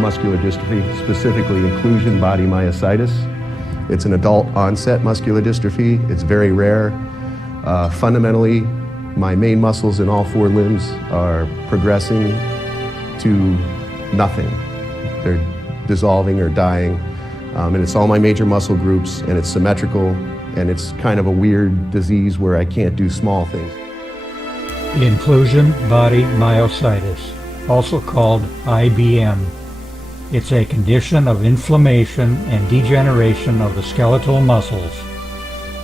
muscular dystrophy, specifically Inclusion Body Myositis. It's an adult onset muscular dystrophy. It's very rare. Fundamentally, my main muscles in all four limbs are progressing to nothing. They're dissolving or dying. And it's all my major muscle groups, and it's symmetrical, and it's kind of a weird disease where I can't do small things. Inclusion Body Myositis, also called IBM. It's a condition of inflammation and degeneration of the skeletal muscles.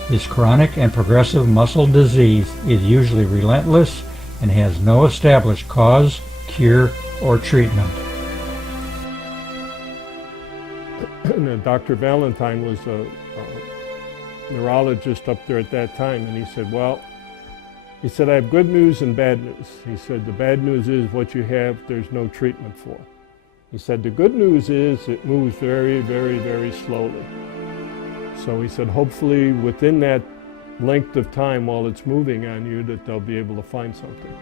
This chronic and progressive muscle disease is usually relentless and has no established cause, cure, or treatment. Dr. Valentine was a neurologist up there at that time, and he said, I have good news and bad news. He said, the bad news is what you have, there's no treatment for. He said, the good news is it moves very, very, very slowly. So he said, hopefully within that length of time while it's moving on you, that they'll be able to find something.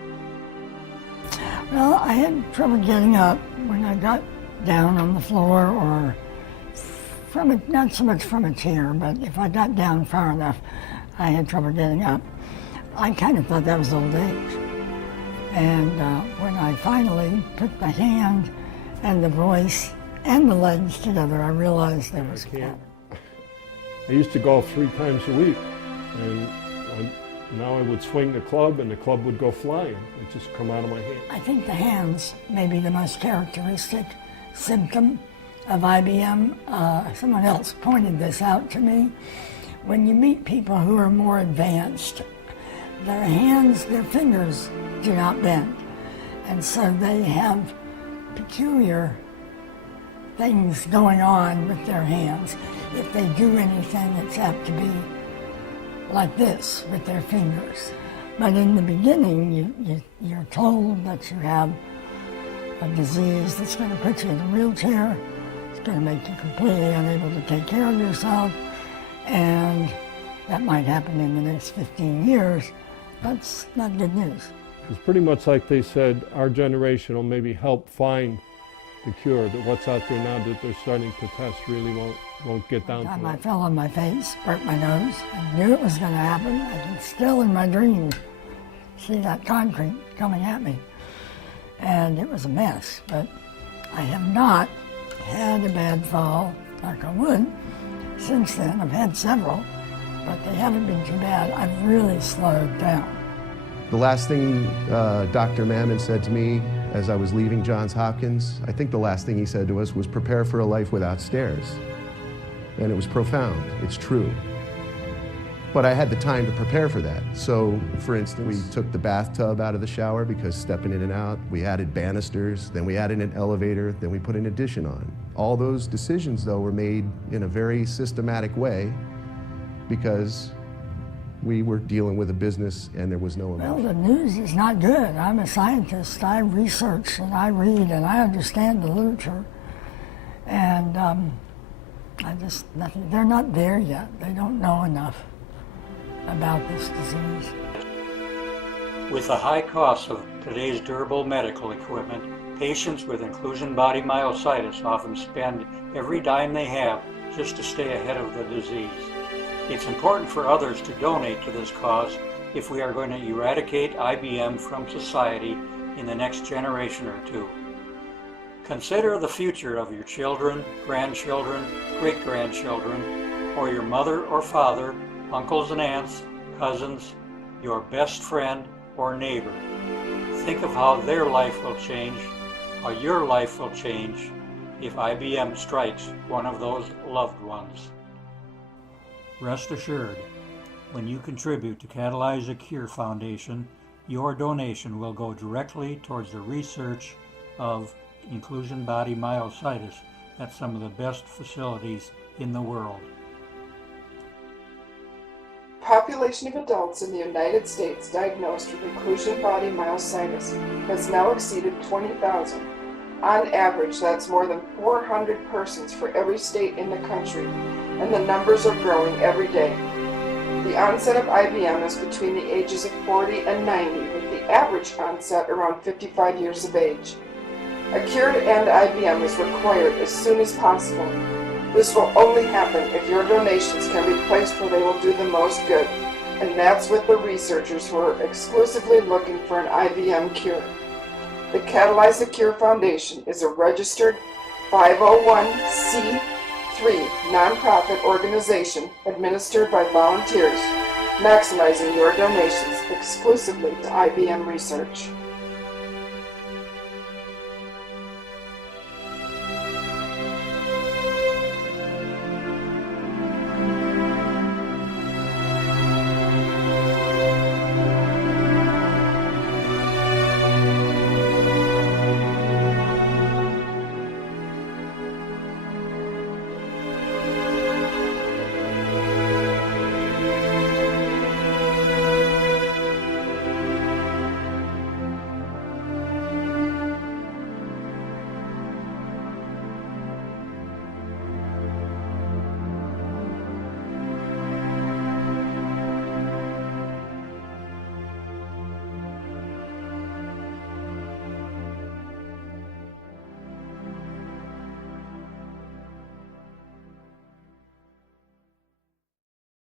Well, I had trouble getting up when I got down on the floor, or not so much from a chair, but if I got down far enough, I had trouble getting up. I kind of thought that was old age. And when I finally put the hand and the voice and the legs together, I realized there was a pattern. I used to golf 3 times a week, and now I would swing the club and the club would go flying. It just come out of my hand. I think the hands may be the most characteristic symptom of IBM. Someone else pointed this out to me. When you meet people who are more advanced, their hands, their fingers do not bend. And so they have peculiar things going on with their hands. If they do anything, it's apt to be like this with their fingers. But in the beginning, you're told that you have a disease that's going to put you in a wheelchair. It's going to make you completely unable to take care of yourself. And that might happen in the next 15 years. That's not good news. It's pretty much like they said, our generation will maybe help find the cure, that what's out there now that they're starting to test really won't get down to it. I fell on my face, broke my nose. I knew it was going to happen. I can still in my dreams see that concrete coming at me. And it was a mess, but I have not had a bad fall, knock on wood, since then. I've had several, but they haven't been too bad. I've really slowed down. The last thing Dr. Mammon said to me as I was leaving Johns Hopkins, I think the last thing he said to us was, prepare for a life without stairs. And it was profound. It's true. But I had the time to prepare for that. So, for instance, we took the bathtub out of the shower because stepping in and out, we added banisters, then we added an elevator, then we put an addition on. All those decisions, though, were made in a very systematic way because we were dealing with a business and there was no emotion. Well, the news is not good. I'm a scientist. I research and I read and I understand the literature. And they're not there yet. They don't know enough about this disease. With the high cost of today's durable medical equipment, patients with inclusion body myositis often spend every dime they have just to stay ahead of the disease. It's important for others to donate to this cause if we are going to eradicate IBM from society in the next generation or two. Consider the future of your children, grandchildren, great-grandchildren, or your mother or father, uncles and aunts, cousins, your best friend or neighbor. Think of how their life will change, how your life will change if IBM strikes one of those loved ones. Rest assured, when you contribute to Catalyze a Cure Foundation, your donation will go directly towards the research of inclusion body myositis at some of the best facilities in the world. Population of adults in the United States diagnosed with inclusion body myositis has now exceeded 20,000. On average, that's more than 400 persons for every state in the country, and the numbers are growing every day. The onset of IBM is between the ages of 40 and 90, with the average onset around 55 years of age. A cure to end IBM is required as soon as possible. This will only happen if your donations can be placed where they will do the most good, and that's with the researchers who are exclusively looking for an IBM cure. The Catalyze the Cure Foundation is a registered 501c3 nonprofit organization administered by volunteers, maximizing your donations exclusively to IBM research.